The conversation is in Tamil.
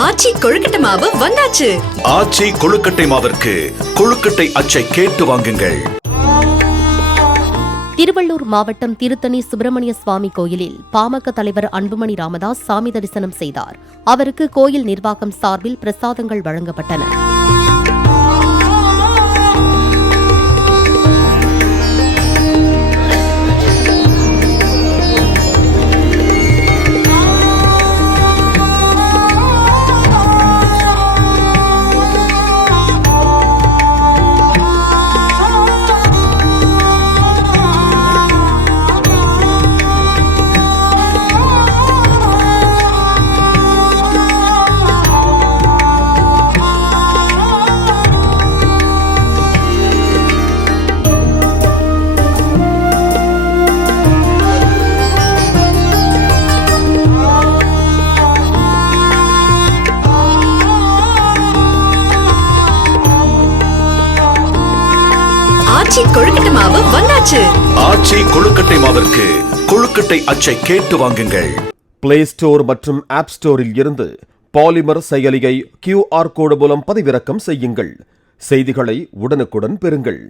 ஆச்சி கொழுக்கட்டை மாவு வந்தாச்சு. ஆச்சி கொழுக்கட்டை மாவிற்கு கொழுக்கட்டை அச்சை கேட்டு வாங்குங்கள். திருவள்ளூர் மாவட்டம் திருத்தணி சுப்பிரமணிய சுவாமி கோயிலில் பாமக தலைவர் அன்புமணி ராமதாஸ் சாமி தரிசனம் செய்தார். அவருக்கு கோயில் நிர்வாகம் சார்பில் பிரசாதங்கள் வழங்கப்பட்டன. ஆச்சி கொழுக்கட்டை மாவு வந்தாச்சு. ஆச்சி கொழுக்கட்டை மாவிற்கு கொழுக்கட்டை அச்சை கேட்டு வாங்குங்கள். பிளே ஸ்டோர் மற்றும் ஆப் ஸ்டோரில் இருந்து பாலிமர் செயலியை QR கோடு மூலம் பதிவிறக்கம் செய்யுங்கள். செய்திகளை உடனுக்குடன் பெறுங்கள்.